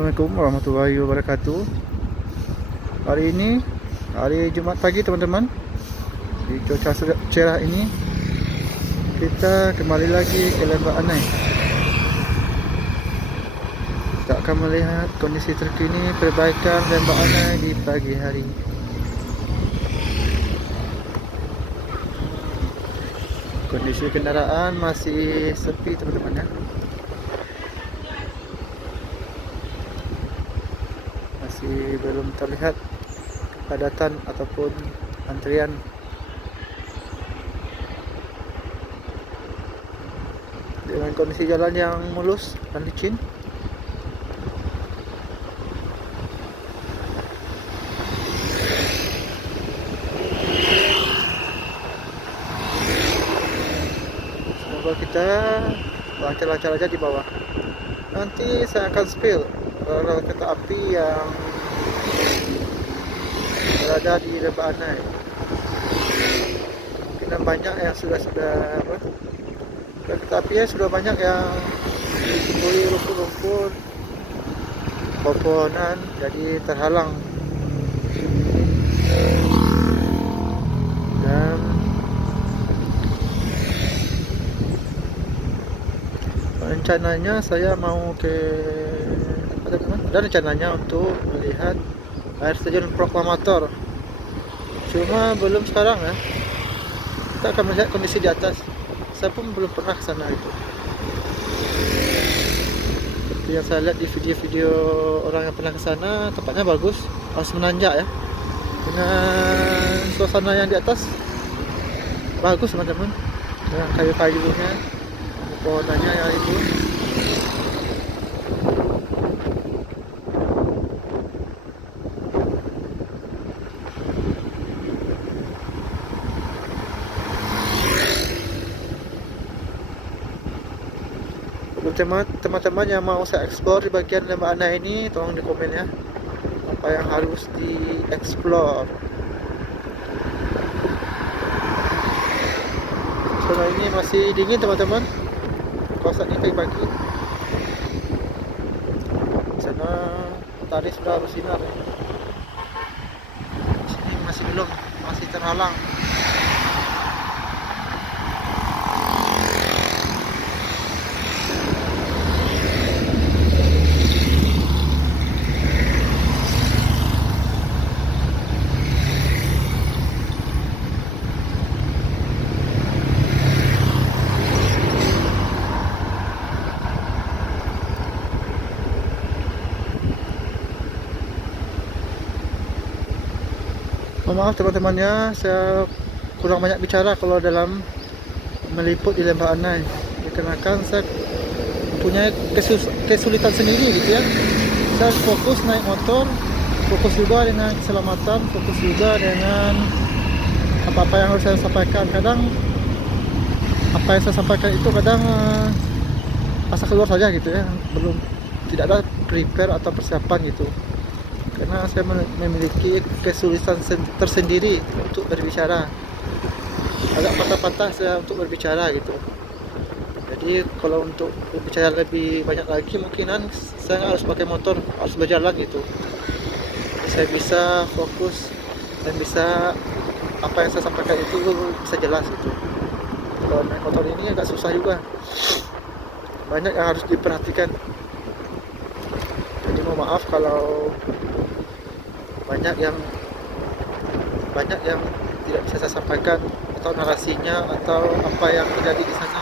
Assalamualaikum warahmatullahi wabarakatuh. Hari ini hari Jumat pagi teman-teman. Di cuaca cerah ini kita kembali lagi ke Lembah Anai. Kita akan melihat kondisi terkini perbaikan Lembah Anai di pagi hari. Kondisi kendaraan masih sepi teman-teman ya. Masih belum terlihat kepadatan ataupun antrian. Dengan kondisi jalan yang mulus dan licin, semoga kita lancar-lancar aja di bawah. Nanti saya akan spill rel kereta api yang berada di Lembah Anai. Kemungkinan banyak yang sudah kereta apinya sudah banyak yang ditimbuli rumput-rumput, pepohonan, jadi terhalang. Dan rencananya saya mau ada rencananya untuk melihat air terjun Proklamator, cuma belum sekarang ya. Kita akan melihat kondisi di atas. Saya pun belum pernah ke sana itu. Seperti yang saya lihat di video-video orang yang pernah ke sana, tempatnya bagus, harus menanjak ya. Dengan suasana yang di atas bagus teman-teman, dengan kayu-kayunya, pohonannya yang itu. Teman-teman yang mau saya eksplor di bagian Lembah Anai ini, tolong di komen ya, apa yang harus dieksplor. Suasana ini masih dingin teman-teman, kawasan ini pagi-pagi. Sana matahari sudah bersinar. Di sini masih belum, masih terhalang. Maaf teman-temannya, saya kurang banyak bicara kalau dalam meliput di Lembah Anai, dikarenakan saya punya kesulitan sendiri gitu ya. Saya fokus naik motor, fokus juga dengan keselamatan, fokus juga dengan apa-apa yang harus saya sampaikan. Kadang apa yang saya sampaikan itu kadang asal keluar saja gitu ya, tidak ada prepare atau persiapan gitu. Karena saya memiliki kesulitan tersendiri untuk berbicara, agak patah-patah saya untuk berbicara gitu. Jadi kalau untuk berbicara lebih banyak lagi, mungkinan saya harus pakai motor, harus berjalan gitu. Jadi saya bisa fokus dan bisa apa yang saya sampaikan itu bisa jelas gitu. Kalau naik motor ini agak susah juga, banyak yang harus diperhatikan. Jadi mohon maaf kalau banyak yang tidak bisa saya sampaikan, atau narasinya atau apa yang terjadi di sana.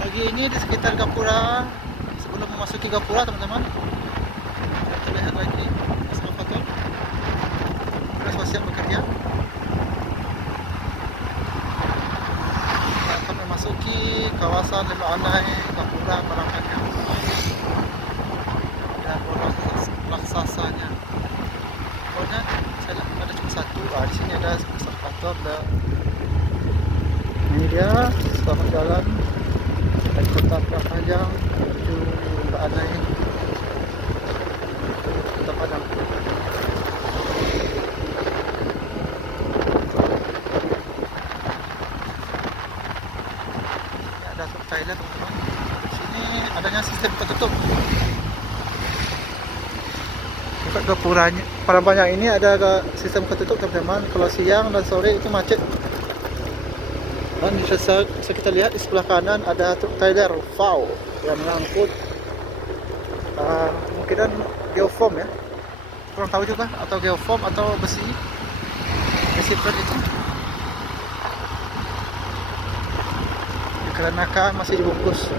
Pagi ini di sekitar Gapura, sebelum memasuki Gapura teman-teman, terlihat lagi eskavator sudah siap bekerja. kawasan Lembah Anai, Kapura, Marangkanya. Dan bola raksasanya. Pokoknya saya lihat ada cuma satu. Di sini ada satu kantor. Ini dia, selamat jalan dari kota Panjang menuju Lembah Anai, Kota Padang. Ini ada truk trailer teman-teman. Di sini adanya sistem tertutup. Dekat Gapuranya, Panjang ini ada sistem ketutup teman-teman. Kalau siang dan sore itu macet. Dan bisa kita lihat di sebelah kanan ada truk trailer FAW yang mengangkut kemungkinan geofoam ya, kurang tahu juga, atau geofoam atau besi berat itu, dikarenakan masih dibungkus.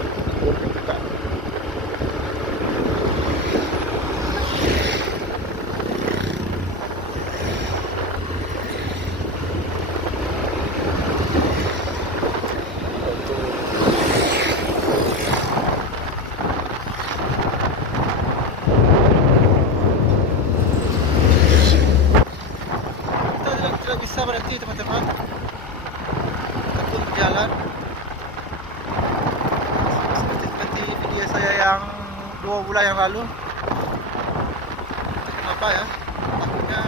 Tidak bisa berhenti teman-teman, ataupun berjalan seperti video saya yang 2 bulan yang lalu. Kenapa ya, takutnya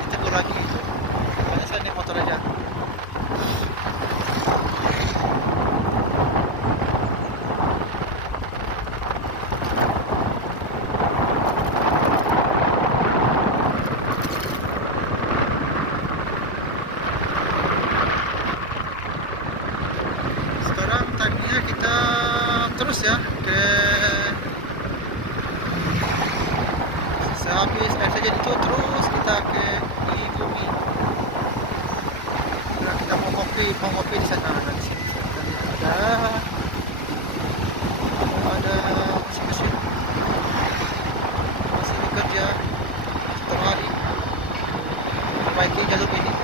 ditegur lagi gitu. Makanya saya naik motor aja. Kita terus ya ke sehabis air saja itu, terus kita ke di bumi. Nah, kita mau ngopi di sana. Nah, di sini ada mesin masih bekerja setiap hari memperbaiki jalur ini.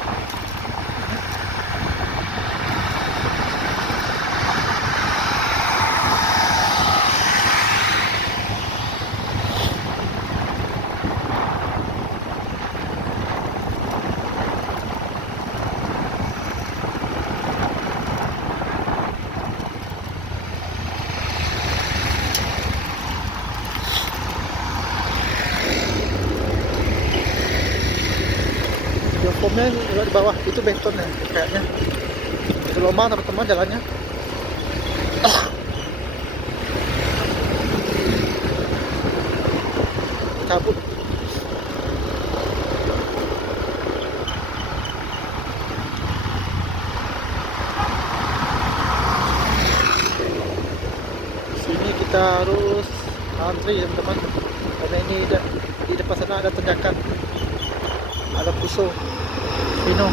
Geofoamnya di bawah itu beton ya kayaknya. Itu lomba teman-teman jalannya. Cabut. Sini kita harus antri ya teman-teman, karena ini di depan sana ada tanjakan, ada Puso Pino.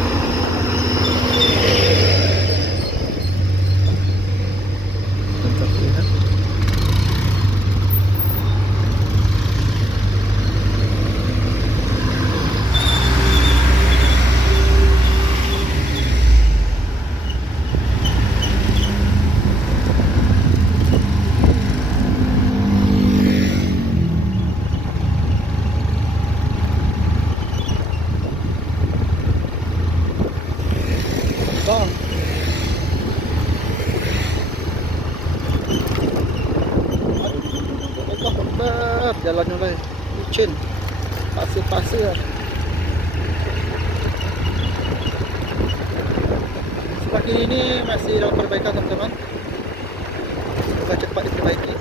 Bang, Allah, jalan mulai licin, pasir-pasir. Seperti ini masih dalam perbaikan teman-teman, semoga cepat diperbaiki.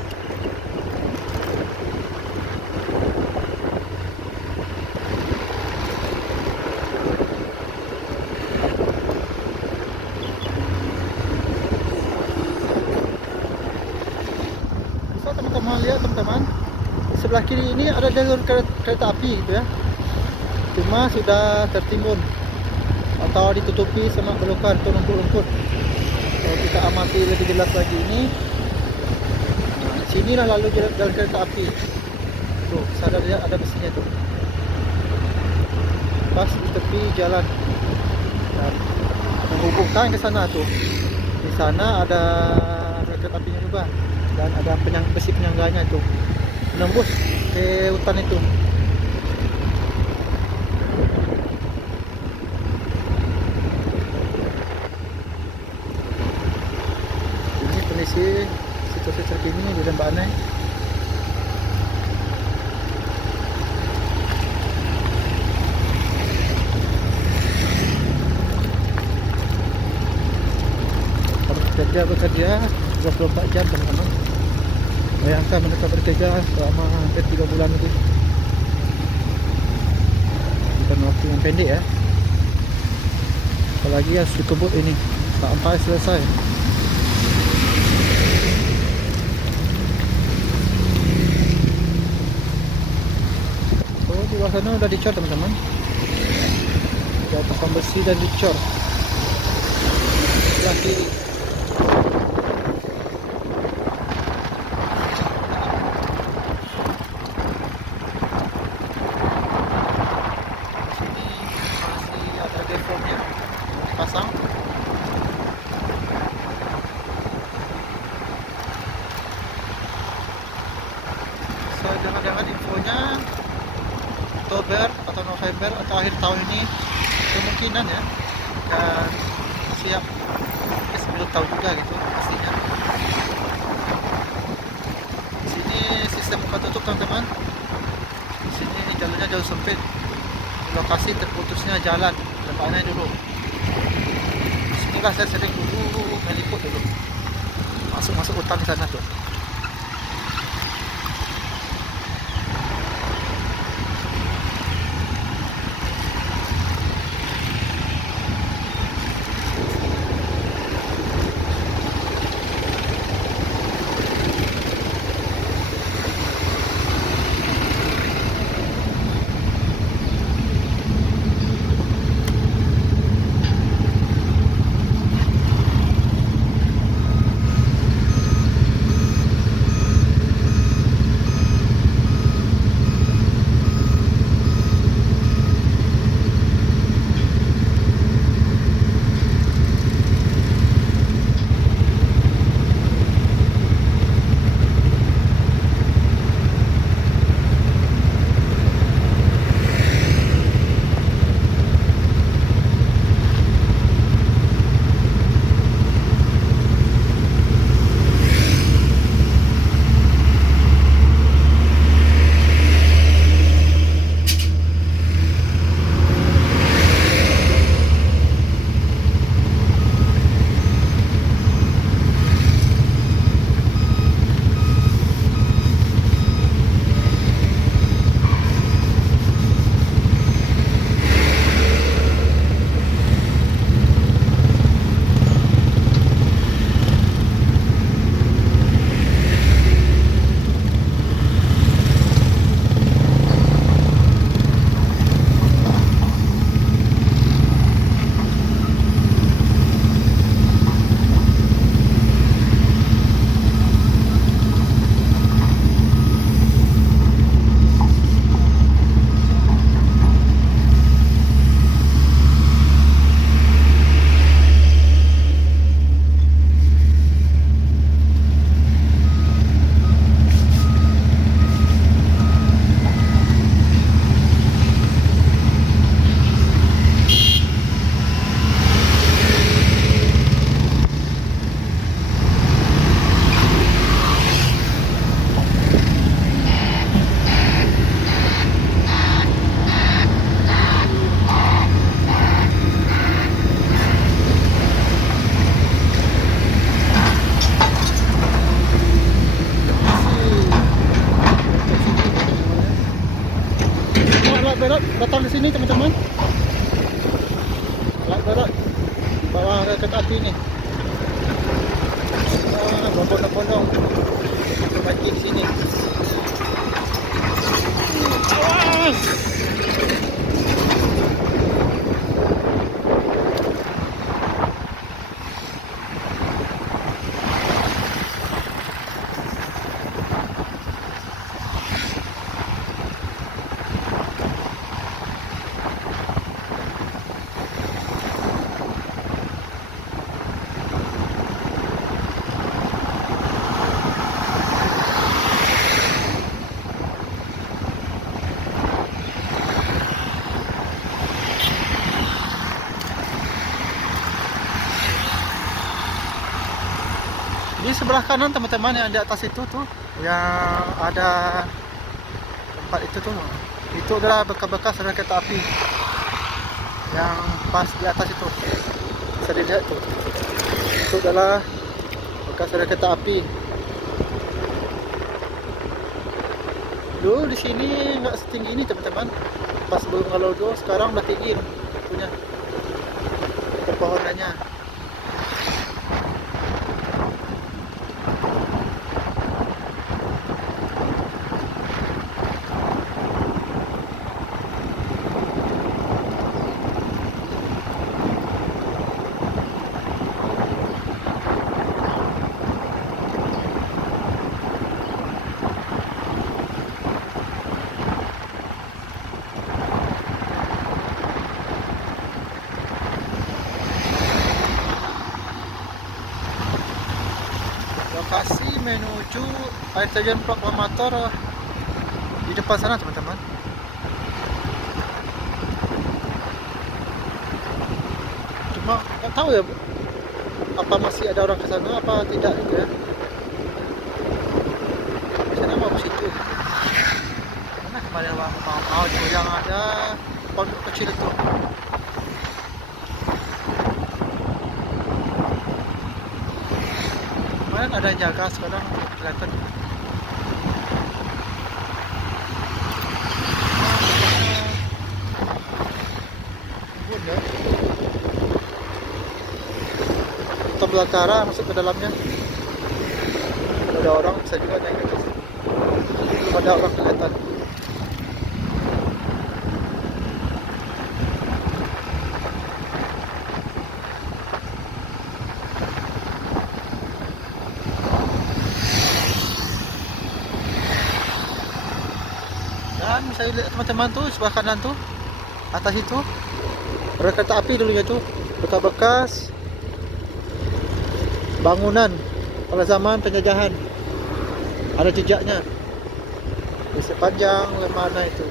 Teman-teman lihat teman-teman, sebelah kiri ini ada jalur kereta api gitu ya, cuma sudah tertimbun atau ditutupi sama belokan atau rumput-rumput. Kalau kita amati lebih jelas lagi ini, nah, sinilah lalu jalan kereta api tuh, sadar lihat ada besinya tuh pas di tepi jalan, nah, menghubungkan ke sana tuh. Di sana ada kereta apinya juga, dan ada besi penyangganya itu menembus ke hutan itu. Ini kondisi situasi terkini di Lembah Anai. Bekerja 24 jam teman-teman. Bayangkan mereka bekerja selama hampir 3 bulan lebih. Bukan waktu yang pendek ya. Apalagi harus dikebut ini sampai selesai. Oh, di luar sana udah dicor teman-teman. Di atas besi dan dicor. Sebelah kiri. Pasang. So, jangan-jangan infonya Oktober atau November atau akhir tahun ini kemungkinan ya, dan siap belum tahu juga gitu pastinya. Di sini sistem buka tutup teman-teman. Di sini jalurnya jauh sempit, lokasi terputusnya jalan Lembah Anai dulu. Disinilah saya sering dulu meliput dulu, masuk hutan di sana tuh. Belok datang ke sini teman-teman. Belok bawah kereta api ini. Bondong-bondong perbaiki di sini. Awas. sebelah kanan teman-teman yang di atas itu tuh, yang ada tempat itu tuh, itu adalah bekas-bekas rel kereta api yang pas di atas itu. Bisa dilihat tuh, itu adalah bekas rel kereta api. Dulu di sini nggak setinggi ini teman-teman, pas belum Ngalodo. Sekarang udah tinggi punya pepohonannya. Lokasi menuju air terjun proklamator di depan sana teman-teman. Cuma nggak tahu ya apa masih ada orang ke sana apa tidak gitu ya. Di sana mau ke situ. Mana kemarin mau itu yang ada pondok kecil itu. Kemarin ada yang jaga, sekarang kelihatan. Ya. Kita belantara masuk ke dalamnya. Kalau ada orang bisa juga naik ke atas. Belum ada orang kelihatan. Dan bisa lihat teman-teman tuh sebelah kanan tuh, atas itu rel kereta api dulunya tuh, bekas-bekas bangunan pada zaman penjajahan, ada jejaknya di sepanjang lemana itu.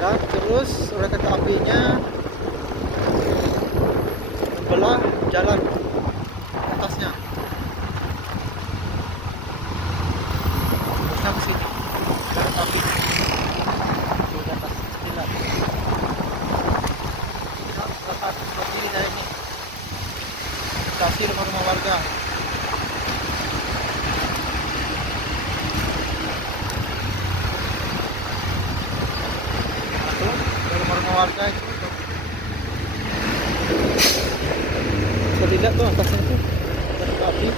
Dan terus rel kereta apinya membelah jalan atasnya. Terusnya ke sini kereta api di atas sembilan. Nah, tempat berdiri saya ini lokasi rumah-rumah warga. Rumah-rumah warga itu bisa dilihat tuh atasnya tuh kereta api.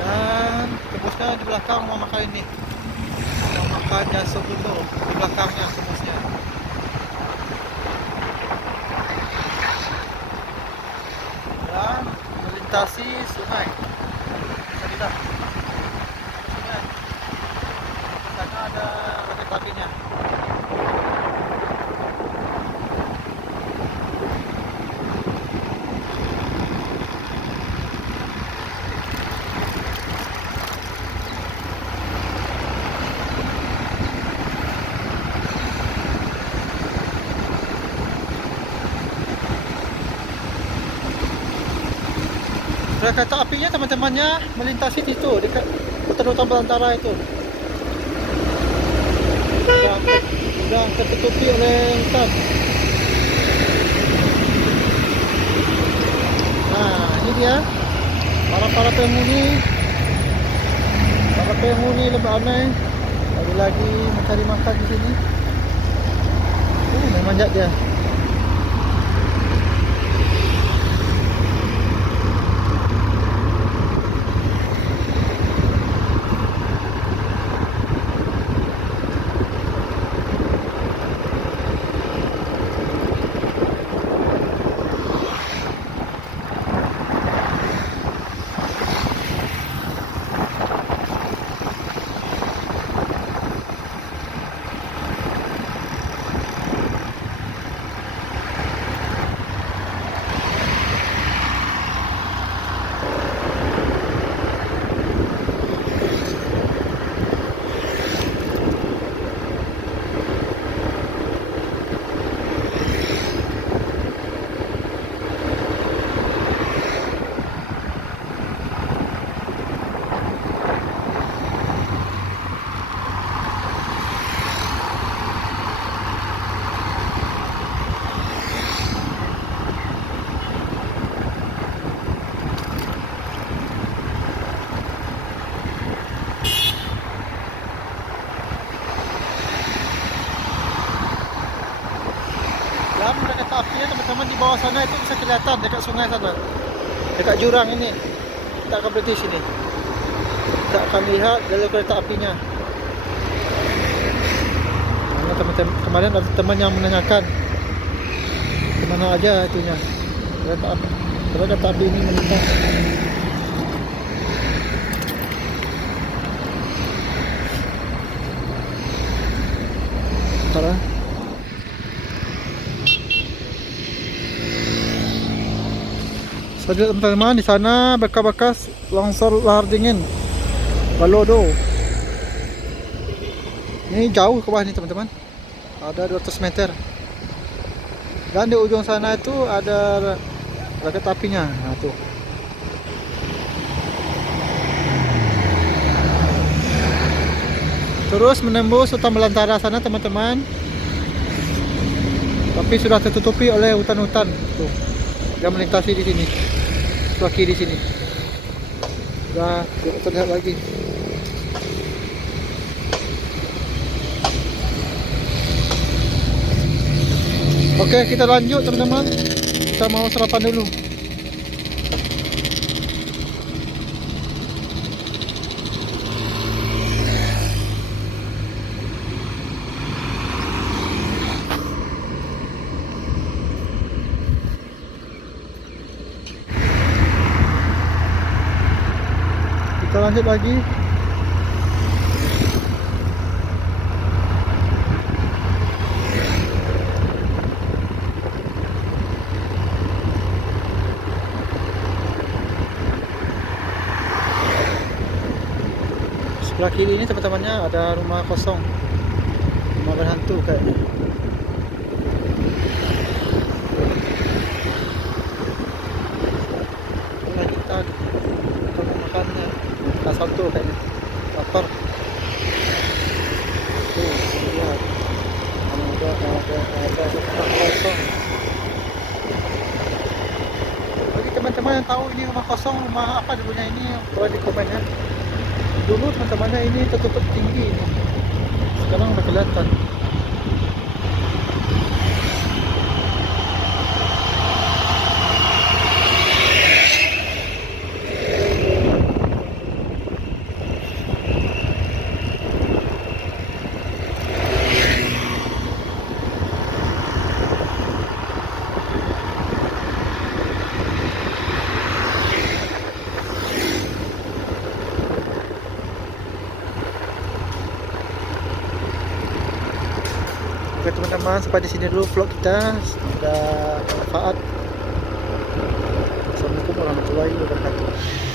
Dan tembusnya di belakang mau makan ini, mau makannya Segundo di belakangnya tembusnya. Dan melintasi sungai. Bisa sungai. Di sana ada kereta apinya. Rel kereta apinya teman-temannya melintasi itu dekat hutan-hutan belantara itu. Sudah tertutupi oleh hutan. Nah, ini dia para penghuni Lembah Anai lagi mencari makan di sini. Memang manjat dia. kelihatan kereta apinya teman-teman. Di bawah sana itu bisa kelihatan dekat sungai sana, dekat jurang ini. Kita akan berhenti sini, kita akan lihat jalur kereta apinya. Karena teman-teman kemarin ada teman yang menanyakan kemana aja itunya kereta api, kereta api ini melintas. Sekarang jadi teman-teman di sana bekas-bekas longsor lahar dingin Balodo. Ini jauh ke bawah nih teman-teman, ada 200 meter. Dan di ujung sana itu ada kereta apinya. Nah tuh. Terus menembus hutan belantara sana teman-teman. Tapi sudah tertutupi oleh hutan-hutan. Tuh. Dia melintasi di sini. Sebelah kiri sini. Sudah tidak terlihat lagi. Oke, kita lanjut teman-teman. Kita mau sarapan dulu. Kita lanjut lagi. Sebelah kiri ini teman-temannya ada rumah kosong, rumah berhantu kayaknya. Itulah kita makannya. Kita satu kayaknya. Lapar. Tuh, lihat. Ada rumah kosong. Bagi teman-teman yang tahu ini rumah kosong, rumah apa dulunya ini, boleh di komen ya. Dulu teman-temannya ini tertutup tinggi ini. Sekarang udah kelihatan. Oke teman-teman, sampai di sini dulu vlog kita. Semoga bermanfaat. Assalamualaikum warahmatullahi wabarakatuh.